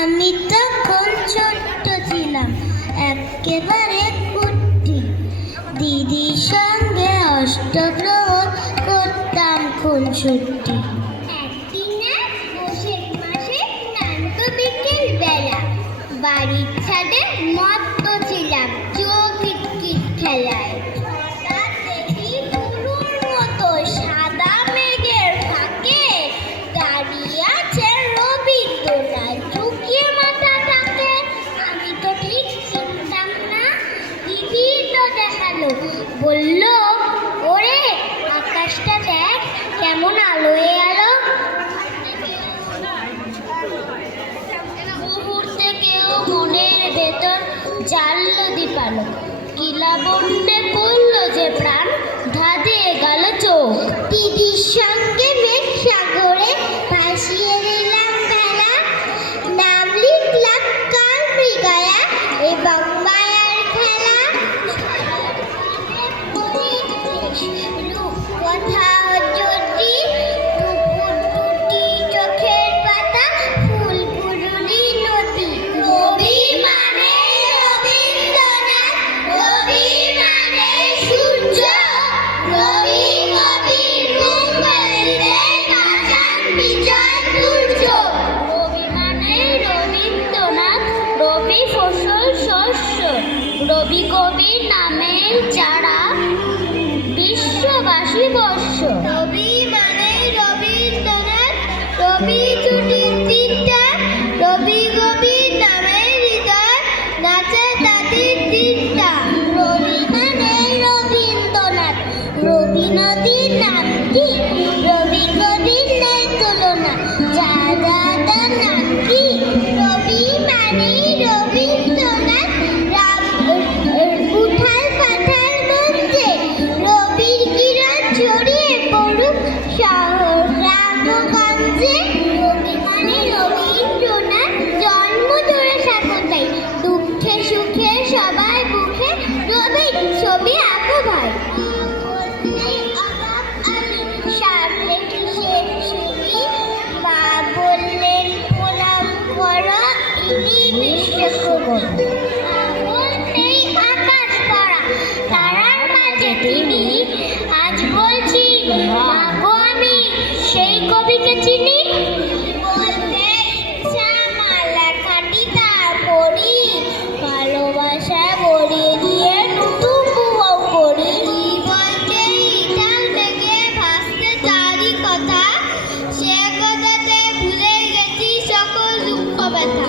আমি তখন ছোট্ট ছিলাম, একেবারে কুট্টি। দিদির সঙ্গে অষ্টপ্রহর করতাম খুনসুটি। একদিনে বসে মাসে ক্লান্ত বিকেল বেলা বাড়ির ছাদে মত্ত ছিলাম চোখ কিটকিট খেলায়। হঠাৎ দেখি পুরুর মতো সাদা মেঘের ফাঁকে দাঁড়িয়ে আছে রবীন্দ্রনাথ ঝুঁকিয়ে মাথাটাকে। আমি তো ঠিক চিনতাম না। দিদি তো দেখালো, বলল, ওরে আকাশটা দেখ কেমন আলোয় আলো। মুহূর্তে কেউ মনের ভেতর জ্বাললো দীপালো, কিলা বন্যে পড়ল যে প্রাণ, ধাঁধিয়ে গেল চোখ। দিদির সঙ্গে মেঘ সাগরে ভাসিয়ে দিলাম ভেলা, নাম লিখলাম কাল মৃগয়া এবং মায়ার খেলা। কথা যদি দুপুর দুটি চোখের পাতা, ফুল পুরুলি নদী। রবি মানে রবীন্দ্রনাথ, রবি মানে সূর্য, রবি কবির মুঙ্গলকে কাঁচান বিজয় দুর্য। রবি মানে রবীন্দ্রনাথ, রবি ফসল শস্য, রবি কবির নামের চারা বিশ্ববাসী বর্ষ। রবি মানে রবীন্দ্রনাথ, রবি ছুটির দিনটা, রবি কবির নামের হৃদয় নাচে তাদের দিনটা। রবি মানে রবীন্দ্রনাথ, রবি নদীর নাম কি, রবি কবির নেই তুলনা, যা দাদার নাম কি। রবি মানে রবীন্দ্রনাথ, উঠাল পাঠার মধ্যে রবির কিরণ ছড়িয়ে পড়ুক শহর গ্রামগঞ্জে। রবি মানে রবীন্দ্রনাথ, জন্ম ধরে সাথে দুঃখে সুখে সবাই মুখে রবির ছবি আঁকো ভাই। আমি সামনে কিসের ছবি, মা বললেন প্রণাম করো, ইনি বিশ্বকবি। নেই আকাশ পড়া তারার মাঝে তিনি, আজ বলছি মাগো আমি সেই কবিকে চিনি। বলতে ইচ্ছা মা লেখাটি তার পড়ি, ভালোবাসায় ভরিয়ে দিয়ে নতুন বউ করি। বলতে ইটাল থেকে ভাসতে তারই কথা, সে কথাতে ভুলে গেছি সকল দুঃখ ব্যথা।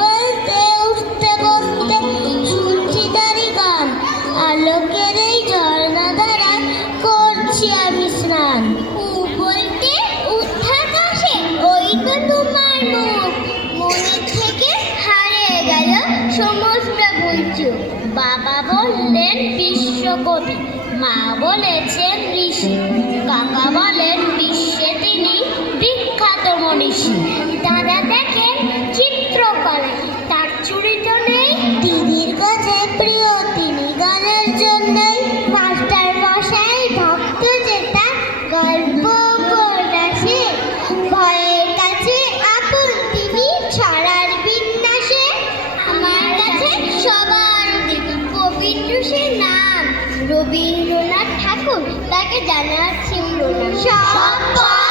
বলতে উঠতে বসতে শুনছি তারই গান, আলোকের এই ঝর্ণা দ্বারা করছি আমি স্নান। বলতে উঠাকাশে ওই তো তোমার মুখ, মনে থেকে হারিয়ে গেল সমস্ত কিছু। বাবা বললেন বিশ্বকবি, মা বলেছেন ঋষি, কাকা বলেন বিশ্বে তিনি বিখ্যাত মনীষী। দাদা দেখেন চিত্রকলা, তার চুরি তো নেই। দিদির কাছে প্রিয় তিনি গানের জন্যই, মাস্টার মশাই ভক্ত যেটা গল্প উপন্যাসে, ভয়ের কাছে আপন তিনি ছড়ার বিন্যাসে। আমার কাছে সবার পবিত্র সে নাম, রবীন্দ্রনাথ ঠাকুর, তাকে জানার ছিল না সব।